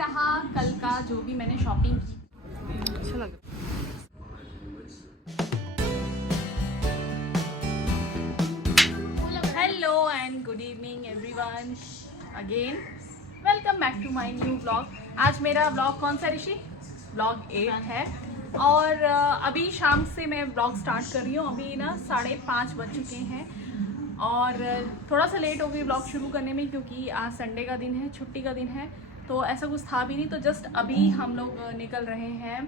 रहा कल का जो भी मैंने शॉपिंग की। अच्छा लग रहा। Hello and good evening everyone, again welcome back to my new blog. आज मेरा ब्लॉग कौन सा ऋषि? ब्लॉग 8 है और अभी शाम से मैं ब्लॉग स्टार्ट कर रही हूँ। अभी ना 5:30 बज चुके हैं और थोड़ा सा लेट हो गई ब्लॉग शुरू करने में क्योंकि आज संडे का दिन है, छुट्टी का दिन है, तो ऐसा कुछ था भी नहीं। तो जस्ट अभी हम लोग निकल रहे हैं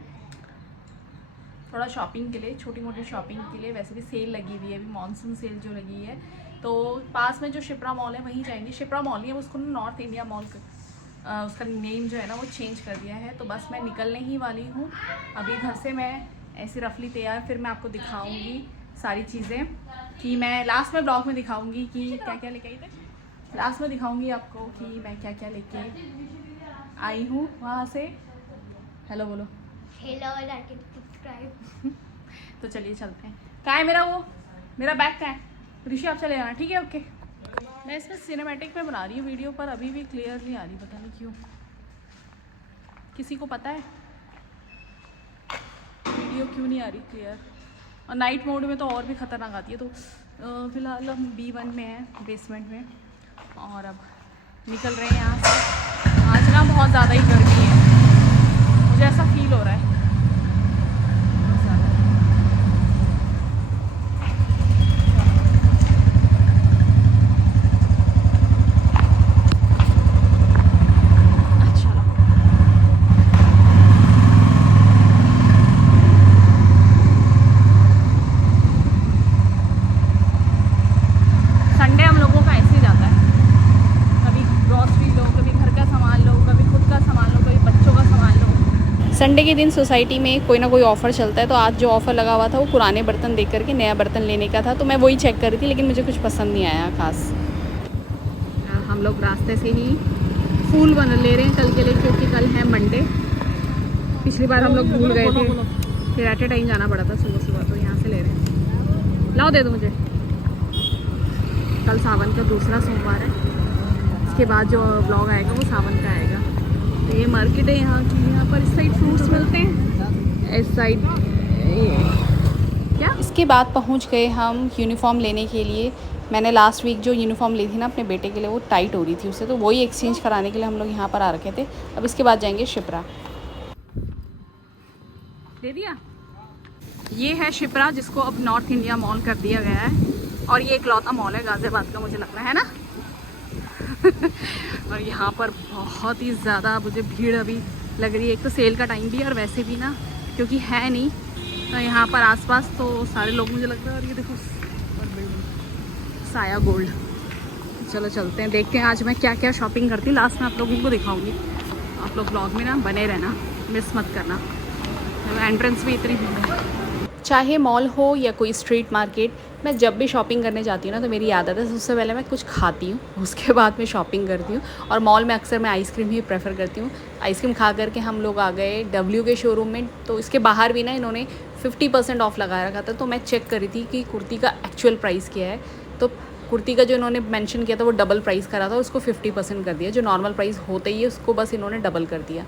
थोड़ा शॉपिंग के लिए, छोटी मोटी शॉपिंग के लिए। वैसे भी सेल लगी हुई है, अभी मानसून सेल जो लगी है, तो पास में जो शिप्रा मॉल है वहीं जाएंगे। शिप्रा मॉल ही है, उसको नॉर्थ इंडिया मॉल उसका नेम जो है ना वो चेंज कर दिया है। तो बस मैं निकलने ही वाली हूँ अभी घर से। मैं ऐसे रफली तैयार, फिर मैं आपको दिखाऊंगी सारी चीज़ें कि मैं लास्ट में ब्लॉग में दिखाऊंगी कि क्या क्या लेके आई थी। लास्ट में दिखाऊंगी आपको कि मैं क्या क्या लेके आई हूँ वहाँ से। हेलो बोलो। Hello, like and subscribe. तो चलिए चलते हैं। कहाँ है मेरा बैग कहाँ है? ऋषि आप चले जाना, ठीक है? ओके। मैं इसमें सिनेमैटिक में बना रही हूँ वीडियो, पर अभी भी क्लियर नहीं आ रही, पता नहीं क्यों। किसी को पता है वीडियो क्यों नहीं आ रही क्लियर? और नाइट मोड में तो और भी ख़तरनाक आती है। तो फ़िलहाल हम B1 में हैं, बेसमेंट में, और अब निकल रहे हैं यहाँ से। आज ना बहुत ज़्यादा ही गर्मी है, मुझे ऐसा फील हो रहा है बहुत ज़्यादा। अच्छा संडे हम लोगों का ऐसे ही जाता है, कभी ग्रॉसरी लो, कभी घर का सामान लो, कभी खुद का सामान लो, कभी बच्चों का सामान लो। संडे के दिन सोसाइटी में कोई ना कोई ऑफ़र चलता है, तो आज जो ऑफ़र लगा हुआ था वो पुराने बर्तन देख करके नया बर्तन लेने का था, तो मैं वही चेक कर रही थी, लेकिन मुझे कुछ पसंद नहीं आया ख़ास। हम लोग रास्ते से ही फूल ले रहे हैं कल के लिए, क्योंकि कल है मंडे। पिछली बार हम लोग भूल गए थे, फिर एट ए टाइम जाना पड़ा था सुबह सुबह, तो यहाँ से ले रहे हैं। लाओ दे दो मुझे। कल सावन का दूसरा सोमवार है, इसके बाद जो ब्लॉग आएगा वो सावन का आएगा। तो ये मार्केट है यहाँ की, यहाँ पर इस साइड फ्रूट्स मिलते हैं, इस साइड क्या। इसके बाद पहुँच गए हम यूनिफॉर्म लेने के लिए। मैंने लास्ट वीक जो यूनिफॉर्म ली थी ना अपने बेटे के लिए, वो टाइट हो रही थी उससे, तो वही एक्सचेंज कराने के लिए हम लोग यहाँ पर आ रखे थे। अब इसके बाद जाएंगे शिप्रा। दे दिया। ये है शिप्रा, जिसको अब नॉर्थ इंडिया मॉल कर दिया गया है, और ये इकलौता मॉल है गाज़ियाबाद का, मुझे लग रहा है ना। और यहाँ पर बहुत ही ज़्यादा मुझे भीड़ अभी लग रही है। एक तो सेल का टाइम भी है, और वैसे भी ना क्योंकि है नहीं तो यहाँ पर आसपास तो सारे लोग मुझे लग रहा है। और ये देखो, और बिल्डिंग साया गोल्ड। चलो चलते हैं, देखते हैं आज मैं क्या क्या शॉपिंग करती हूँ। लास्ट में आप लोगों को दिखाऊंगी। आप लोग ब्लॉग में ना बने रहना, मिस मत करना। एंट्रेंस भी इतनी भीड़ है। चाहे मॉल हो या कोई स्ट्रीट मार्केट, मैं जब भी शॉपिंग करने जाती हूँ ना तो मेरी आदत है सबसे पहले मैं कुछ खाती हूँ, उसके बाद मैं शॉपिंग करती हूँ। और मॉल में अक्सर मैं आइसक्रीम ही प्रेफर करती हूँ। आइसक्रीम खा करके हम लोग आ गए W के शोरूम में, तो इसके बाहर भी ना इन्होंने 50% ऑफ लगा रखा था। तो मैं चेक करी थी कि कुर्ती का एक्चुअल प्राइस क्या है, तो कुर्ती का जो इन्होंने मेंशन किया था वो डबल प्राइस करा था, उसको 50% कर दिया। जो नॉर्मल प्राइस होता ही है उसको बस इन्होंने डबल कर दिया।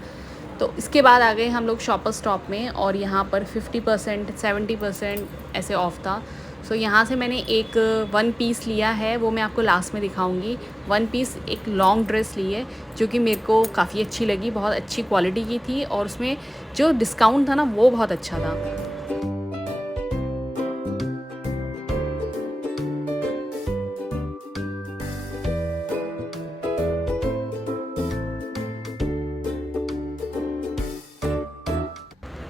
तो इसके बाद आ गए हम लोग शॉपर स्टॉप में, और यहाँ पर 50% 70% ऐसे ऑफ था। सो यहाँ से मैंने एक 1 पीस लिया है, वो मैं आपको लास्ट में दिखाऊंगी। 1 पीस एक लॉन्ग ड्रेस ली है, जो कि मेरे को काफ़ी अच्छी लगी, बहुत अच्छी क्वालिटी की थी, और उसमें जो डिस्काउंट था ना वो बहुत अच्छा था।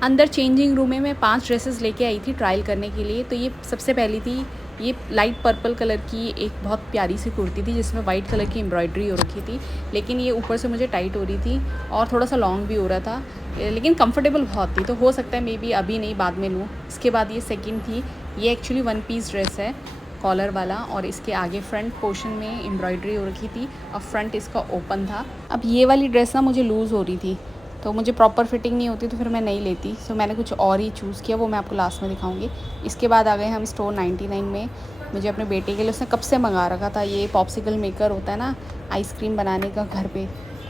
अंदर चेंजिंग रूम में मैं 5 ड्रेसेस लेके आई थी ट्रायल करने के लिए। तो ये सबसे पहली थी, ये लाइट पर्पल कलर की एक बहुत प्यारी सी कुर्ती थी, जिसमें वाइट कलर की एम्ब्रॉयडरी हो रखी थी, लेकिन ये ऊपर से मुझे टाइट हो रही थी और थोड़ा सा लॉन्ग भी हो रहा था, लेकिन कंफर्टेबल बहुत थी। तो हो सकता है मे बी अभी नहीं, बाद में लूँ। इसके बाद ये सेकंड थी, ये एक्चुअली 1 पीस ड्रेस है, कॉलर वाला, और इसके आगे फ्रंट पोर्शन में एम्ब्रॉयडरी हो रखी थी और फ्रंट इसका ओपन था। अब ये वाली ड्रेस ना मुझे लूज़ हो रही थी, तो मुझे प्रॉपर फिटिंग नहीं होती, तो फिर मैं नहीं लेती। सो मैंने कुछ और ही चूज़ किया, वो मैं आपको लास्ट में दिखाऊंगी। इसके बाद आ गए हम स्टोर 99 में। मुझे अपने बेटे के लिए, उसने कब से मंगा रखा था, ये पॉप्सिकल मेकर होता है ना आइसक्रीम बनाने का घर पे,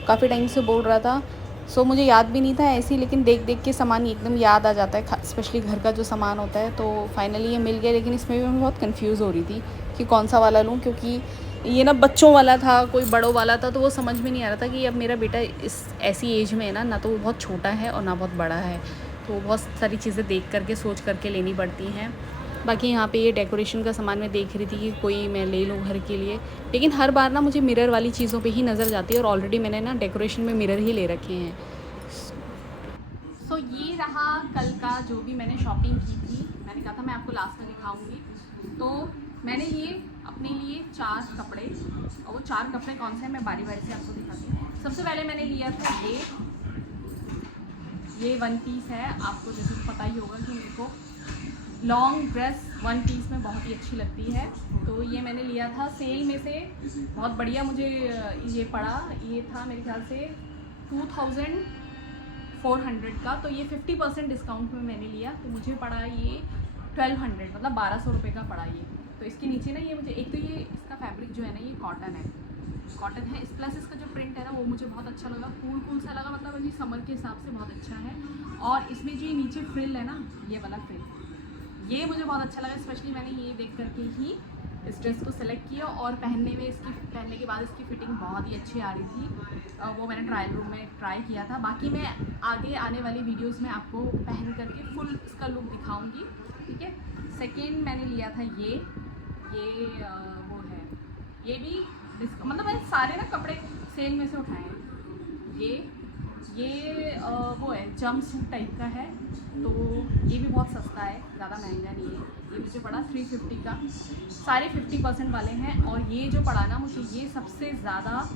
काफ़ी टाइम से बोल रहा था सो मुझे याद भी नहीं था ऐसे ही, लेकिन देख देख के सामान एकदम याद आ जाता है, स्पेशली घर का जो सामान होता है। तो फाइनली ये मिल गया, लेकिन इसमें भी मैं बहुत कंफ्यूज हो रही थी कि कौन सा वाला लूँ, क्योंकि ये ना बच्चों वाला था, कोई बड़ों वाला था, तो वो समझ में नहीं आ रहा था कि अब मेरा बेटा इस ऐसी एज में है ना तो वो बहुत छोटा है और ना बहुत बड़ा है, तो बहुत सारी चीज़ें देख करके सोच करके लेनी पड़ती हैं। बाकी यहाँ पे ये डेकोरेशन का सामान मैं देख रही थी कि कोई मैं ले लूँ घर के लिए, लेकिन हर बार ना मुझे मिरर वाली चीज़ों पे ही नज़र जाती है, और ऑलरेडी मैंने ना डेकोरेशन में मिरर ही ले रखे हैं। सो ये रहा कल का जो भी मैंने शॉपिंग की थी। मैंने कहा था मैं आपको लास्ट में दिखाऊंगी। तो मैंने ये अपने लिए 4 कपड़े, और वो 4 कपड़े कौन से हैं मैं बारी बारी से आपको दिखाती हूँ। सबसे पहले मैंने लिया था ये 1 पीस है। आपको जैसे पता ही होगा कि मेरे को लॉन्ग ड्रेस 1 पीस में बहुत ही अच्छी लगती है, तो ये मैंने लिया था सेल में से। बहुत बढ़िया मुझे ये पड़ा। ये था मेरे ख्याल से 2400 का, तो ये 50% डिस्काउंट में मैंने लिया, तो मुझे पड़ा ये 1200, मतलब 1200 रुपये का पड़ा ये। तो इसके नीचे ना ये मुझे एक तो ये इसका फैब्रिक जो है ना ये कॉटन है, इस प्लस इसका जो प्रिंट है ना वो मुझे बहुत अच्छा लगा, कूल सा लगा, मतलब अभी समर के हिसाब से बहुत अच्छा है। और इसमें जो ये नीचे फ्रिल है ना, ये वाला फ्रिल, ये मुझे बहुत अच्छा लगा। स्पेशली मैंने ये देख करके ही इस ड्रेस को सेलेक्ट किया, और पहनने के बाद इसकी फिटिंग बहुत ही अच्छी आ रही थी। वो मैंने ट्रायल रूम में ट्राई किया था। बाकी मैं आगे आने वाली वीडियोस में आपको पहन करके फुल इसका लुक दिखाऊंगी, ठीक है। सेकेंड मैंने लिया था ये वो है, ये भी मतलब मैंने सारे ना कपड़े सेल में से उठाए हैं। ये वो है जंप सूट टाइप का है, तो ये भी बहुत सस्ता है, ज़्यादा महंगा नहीं है। ये मुझे पड़ा 350 का, सारे 50% वाले हैं। और ये जो पड़ा ना मुझे, ये सबसे ज़्यादा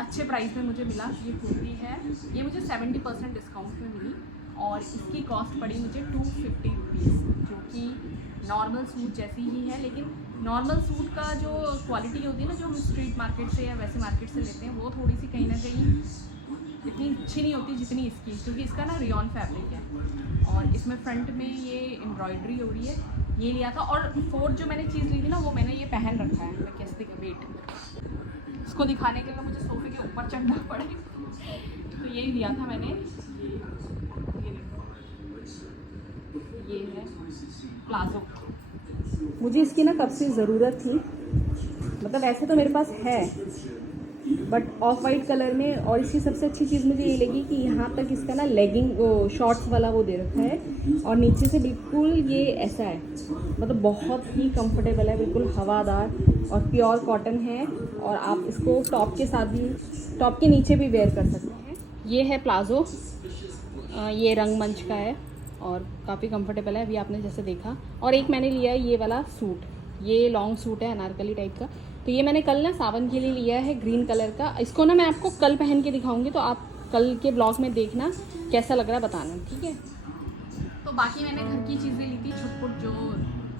अच्छे प्राइस में मुझे मिला। ये कुर्ती है, ये मुझे 70% डिस्काउंट में मिली, और इसकी कॉस्ट पड़ी मुझे 250 रुपीज़, जो कि नॉर्मल सूट जैसी ही है। लेकिन नॉर्मल सूट का जो क्वालिटी होती है ना, जो हम स्ट्रीट मार्केट से या वैसे मार्केट से लेते हैं, वो थोड़ी सी कहीं ना कहीं इतनी अच्छी नहीं होती जितनी इसकी, क्योंकि इसका ना रियॉन फैब्रिक है, और इसमें फ्रंट में ये एम्ब्रॉयडरी हो रही है। ये लिया था। और 4th जो मैंने चीज़ ली थी ना, वो मैंने ये पहन रखा है। मैं कैसे वेट इसको दिखाने के लिए मुझे सोफे के ऊपर चढ़ना पड़े, तो ये लिया था मैंने। ये है प्लाजो, मुझे इसकी ना कब से ज़रूरत थी, मतलब वैसे तो मेरे पास है, बट ऑफ वाइट कलर में। और इसकी सबसे अच्छी चीज़ मुझे ये लगी कि यहाँ तक इसका ना लेगिंग वो शॉर्ट्स वाला वो दे रखा है, और नीचे से बिल्कुल ये ऐसा है, मतलब बहुत ही कंफर्टेबल है, बिल्कुल हवादार, और प्योर कॉटन है। और आप इसको टॉप के साथ भी, टॉप के नीचे भी वेयर कर सकते हैं। ये है प्लाजो, ये रंगमंच का है, और काफ़ी कंफर्टेबल है, अभी आपने जैसे देखा। और एक मैंने लिया है ये वाला सूट, ये लॉन्ग सूट है अनारकली टाइप का, तो ये मैंने कल ना सावन के लिए लिया है, ग्रीन कलर का। इसको ना मैं आपको कल पहन के दिखाऊंगी, तो आप कल के ब्लॉग में देखना कैसा लग रहा है, बताना, ठीक है। तो बाकी मैंने घर की चीज़ें ली थी, छुटपुट जो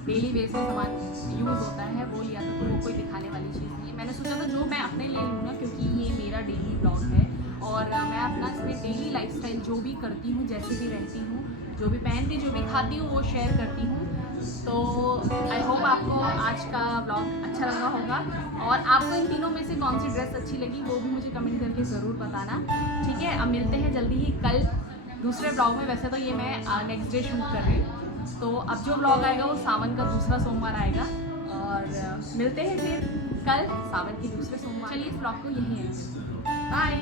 डेली बेस में सामान यूज़ होता है वो लिया था, तो वो कोई दिखाने वाली चीज़ नहीं है। मैंने सोचा था जो मैं अपने लिए लूँ ना, क्योंकि ये मेरा डेली ब्लॉग है, और मैं अपना इसमें डेली लाइफस्टाइल जो भी करती हूँ, जैसे भी रहती हूँ, जो भी पहनती, जो भी खाती हूँ, वो शेयर करती हूँ। तो आई होप आपको आज का ब्लॉग अच्छा लगा होगा, और आपको इन तीनों में से कौन सी ड्रेस अच्छी लगी वो भी मुझे कमेंट करके ज़रूर बताना, ठीक है। अब मिलते हैं जल्दी ही कल दूसरे ब्लॉग में। वैसे तो ये मैं नेक्स्ट डे शूट कर रही हूँ, तो अब जो ब्लॉग आएगा वो सावन का दूसरा सोमवार आएगा, और मिलते हैं फिर कल सावन के दूसरे सोमवार। चलिए इस ब्लॉग को यहीं है, बाय।